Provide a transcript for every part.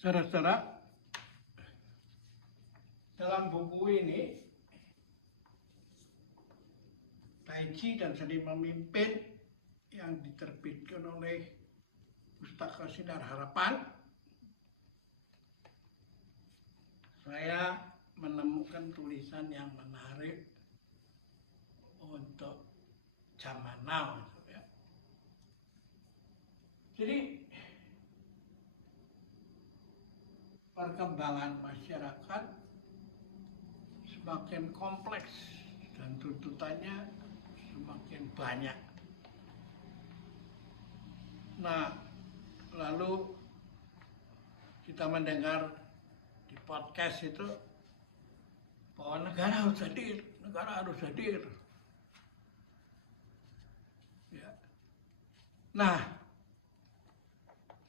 Saudara-saudara, dalam buku ini, Tai Chi dan Seni Memimpin yang diterbitkan oleh Pustaka Sinar Harapan, saya menemukan tulisan yang menarik untuk zaman now. Ya. Jadi, perkembangan masyarakat semakin kompleks dan tuntutannya semakin banyak. Nah, lalu kita mendengar di podcast itu bahwa negara harus hadir. Ya. Nah,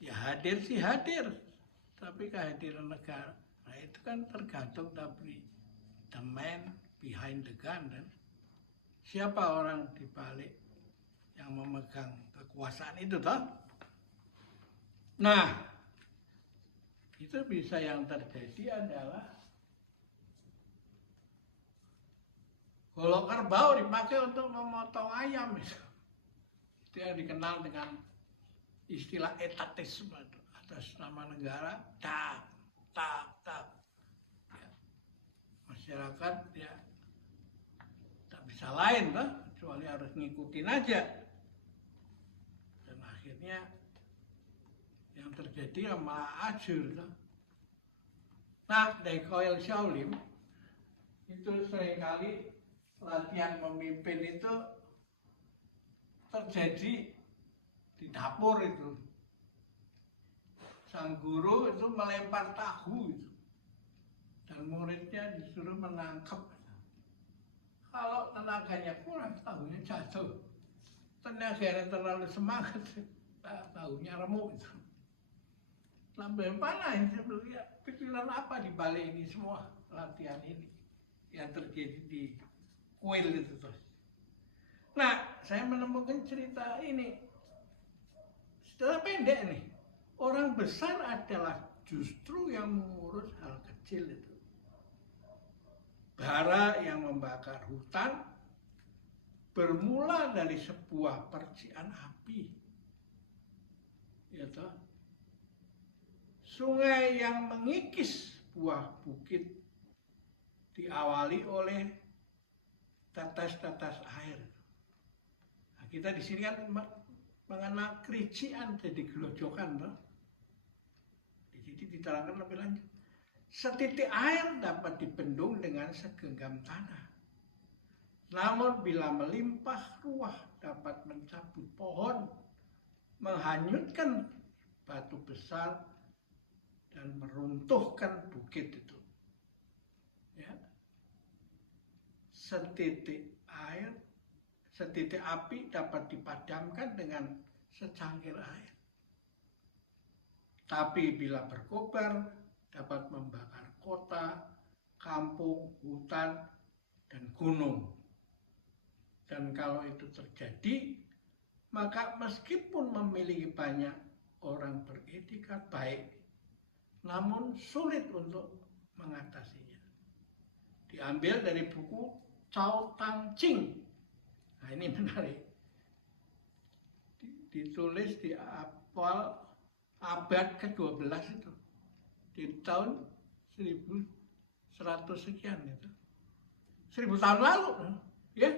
ya hadir sih hadir. Tapi kehadiran negara, nah itu kan tergantung dari the man behind the gun, dan siapa orang di balik yang memegang kekuasaan itu toh. Nah, itu bisa yang terjadi adalah golok kerbau dipakai untuk memotong ayam itu yang dikenal dengan istilah etatisme itu. Atas nama negara, tak. Ya. Masyarakat ya tak bisa lain toh, kecuali harus ngikutin aja. Dan akhirnya yang terjadi malah ajur toh. Nah, dari Koil Shaolin itu seringkali latihan memimpin itu terjadi di dapur itu. Sang guru itu melempar tahu itu, dan muridnya disuruh menangkap. Kalau tenaganya kurang, tahunya jatuh. Tenaganya terlalu semangat, tahunya remuk itu. Lambe mana saya melihat pikiran apa di balik ini semua latihan ini yang terjadi di kuil itu terus. Nah, saya menemukan cerita ini setelah pendek nih. Orang besar adalah justru yang mengurus hal kecil itu. Bara yang membakar hutan bermula dari sebuah percikan api. Ya toh? Sungai yang mengikis sebuah bukit diawali oleh tetes-tetes air. Nah, kita di sini kan mengenal kerician jadi gelojokan toh. Jadi diterangkan lebih lanjut. Setitik air dapat dibendung dengan segenggam tanah. Namun bila melimpah ruah dapat mencabut pohon, menghanyutkan batu besar, dan meruntuhkan bukit itu. Ya. Setitik api dapat dipadamkan dengan secangkir air. Tapi bila berkobar, dapat membakar kota, kampung, hutan, dan gunung. Dan kalau itu terjadi, maka meskipun memiliki banyak orang beretikat baik, namun sulit untuk mengatasinya. Diambil dari buku Cao Tang Ching. Nah, ini menarik. Ditulis di awal abad ke-12 itu, di tahun 1100 sekian itu, 1000 tahun lalu, ya.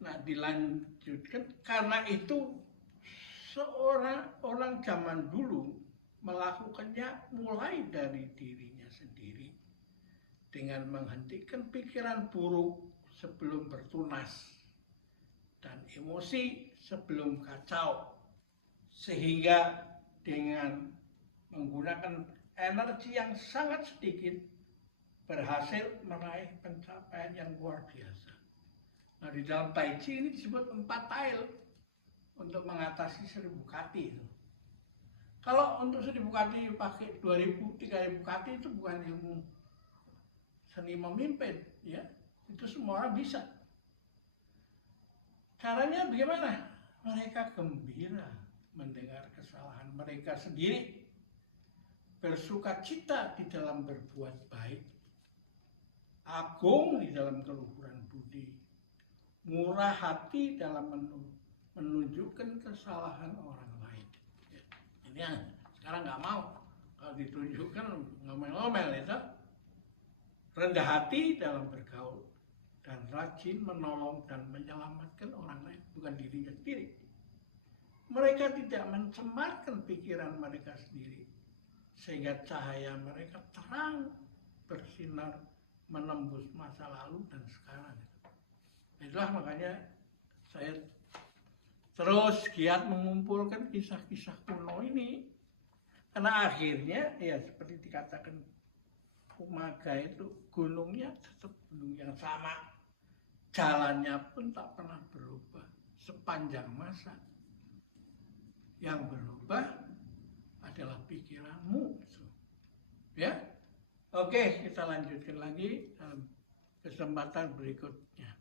Nah, dilanjutkan karena itu orang zaman dulu melakukannya mulai dari dirinya sendiri dengan menghentikan pikiran buruk sebelum bertunas dan emosi sebelum kacau. Sehingga dengan menggunakan energi yang sangat sedikit berhasil meraih pencapaian yang luar biasa. Nah, di dalam Tai Chi ini disebut 4 tail untuk mengatasi 1000 kati itu. Kalau untuk 1000 kati pakai 2000, 3000 kati itu bukan ilmu seni memimpin, ya. Itu semua orang bisa. Caranya bagaimana? Mereka gembira mendengar kesalahan mereka sendiri bersukacita di dalam berbuat baik, agung di dalam keluhuran budi, murah hati dalam menunjukkan kesalahan orang lain. Ini yang sekarang nggak mau, kalau ditunjukkan ngomel-ngomel itu. Rendah hati dalam bergaul dan rajin menolong dan menyelamatkan orang lain, bukan dirinya sendiri. Mereka tidak mencemarkan pikiran mereka sendiri, sehingga cahaya mereka terang bersinar menembus masa lalu dan sekarang. Itulah makanya saya terus giat mengumpulkan kisah-kisah kuno ini, karena akhirnya ya seperti dikatakan Umaga itu gunungnya tetap gunung yang sama, jalannya pun tak pernah berubah sepanjang masa. Yang berubah adalah pikiranmu, ya. Oke, kita lanjutkan lagi dalam kesempatan berikutnya.